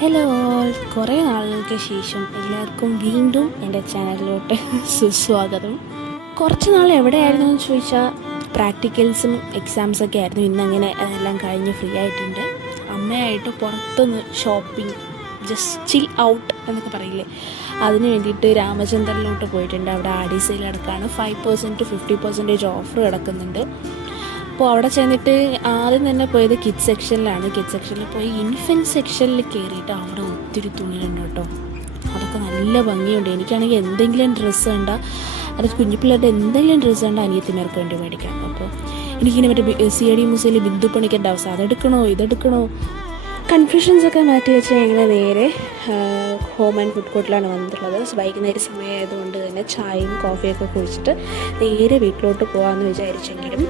Hello all, കുറേ നാളുകൾക്ക് ശേഷം എല്ലാവർക്കും വീണ്ടും എൻ്റെ ചാനലിലോട്ട് സുസ്വാഗതം. കുറച്ച് നാൾ എവിടെയായിരുന്നു എന്ന് ചോദിച്ചാൽ പ്രാക്ടിക്കൽസും എക്സാംസൊക്കെ ആയിരുന്നു. ഇന്നങ്ങനെ അതെല്ലാം കഴിഞ്ഞ് ഫ്രീ ആയിട്ടുണ്ട്. അമ്മയായിട്ട് പുറത്തുനിന്ന് ഷോപ്പിംഗ്, ജസ്റ്റ് ചിൽ ഔട്ട് എന്നൊക്കെ പറയില്ലേ, അതിന് വേണ്ടിയിട്ട് രാമചന്ദ്രനിലോട്ട് പോയിട്ടുണ്ട്. അവിടെ ആഡി സെയിൽ കിടക്കുകയാണ്. 5% to 50% ഓഫർ കിടക്കുന്നുണ്ട്. അപ്പോൾ അവിടെ ചെന്നിട്ട് ആദ്യം തന്നെ പോയത് കിഡ്സ് സെക്ഷനിലാണ്. കിഡ്സ് സെക്ഷനിൽ പോയി ഇൻഫൻറ്റ് സെക്ഷനിൽ കയറിയിട്ട് അവിടെ ഒത്തിരി തുണിയുണ്ട് കേട്ടോ. അതൊക്കെ നല്ല ഭംഗിയുണ്ട്. എനിക്കാണെങ്കിൽ എന്തെങ്കിലും ഡ്രസ്സ് കണ്ട, അത് കുഞ്ഞു പിള്ളേരുടെ എന്തെങ്കിലും ഡ്രസ്സ് കണ്ട അനിയത്തിമാർക്ക് വേണ്ടി മേടിക്കാം. അപ്പോൾ എനിക്കിങ്ങനെ മറ്റേ CID മൂസയിൽ ബിന്ദു പണിക്കേണ്ട അവസ്ഥ, അതെടുക്കണോ ഇതെടുക്കണോ, കൺഫ്യൂഷൻസൊക്കെ മാറ്റി വെച്ച് ഞങ്ങൾ നേരെ ഹോം ആൻഡ് ഫുഡ് കോർട്ടിലാണ് വന്നിട്ടുള്ളത്. വൈകുന്നേരം സമയമായതുകൊണ്ട് തന്നെ ചായയും കോഫിയൊക്കെ കുടിച്ചിട്ട് നേരെ വീട്ടിലോട്ട് പോകാമെന്ന് വിചാരിച്ചെങ്കിലും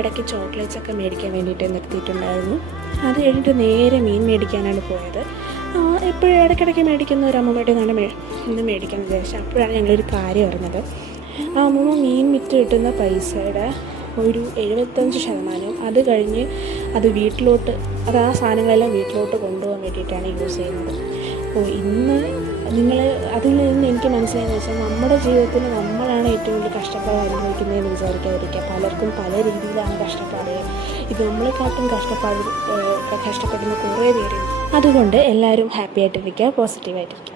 ഇടയ്ക്ക് ചോക്ലേറ്റ്സൊക്കെ മേടിക്കാൻ വേണ്ടിയിട്ട് നിർത്തിയിട്ടുണ്ടായിരുന്നു. അത് കഴിഞ്ഞിട്ട് നേരെ മീൻ മേടിക്കാനാണ് പോയത്. എപ്പോഴും ഇടയ്ക്കിടയ്ക്ക് മേടിക്കുന്ന ഒരു അമ്മമ്മയുടെ നിന്നാണ് ഇന്ന് മേടിക്കാമെന്ന് വിചാരിച്ചത്. അപ്പോഴാണ് ഞങ്ങളൊരു കാര്യം അറിഞ്ഞത്. ആ അമ്മമ്മ മീൻ വിറ്റ് കിട്ടുന്ന പൈസയുടെ ഒരു 75% അത് കഴിഞ്ഞ് അത് വീട്ടിലോട്ട്, അത് ആ സാധനങ്ങളെല്ലാം വീട്ടിലോട്ട് കൊണ്ടുപോകാൻ വേണ്ടിയിട്ടാണ് യൂസ് ചെയ്യുന്നത്. അപ്പോൾ ഇന്ന് നിങ്ങൾ അതിൽ നിന്ന് എനിക്ക് മനസ്സിലായെന്ന് വെച്ചാൽ നമ്മുടെ ജീവിതത്തിൽ നമ്മളാണ് ഏറ്റവും വലിയ കഷ്ടപ്പാട് അനുഭവിക്കുന്നതെന്ന് വിചാരിക്കാതിരിക്കുക. പലർക്കും പല രീതിയിലാണ് കഷ്ടപ്പാട്. ഇത് നമ്മളെക്കാട്ടും കഷ്ടപ്പെടുന്ന കുറേ പേരുണ്ട്. അതുകൊണ്ട് എല്ലാവരും ഹാപ്പി ആയിട്ടിരിക്കുക, പോസിറ്റീവായിട്ടിരിക്കുക.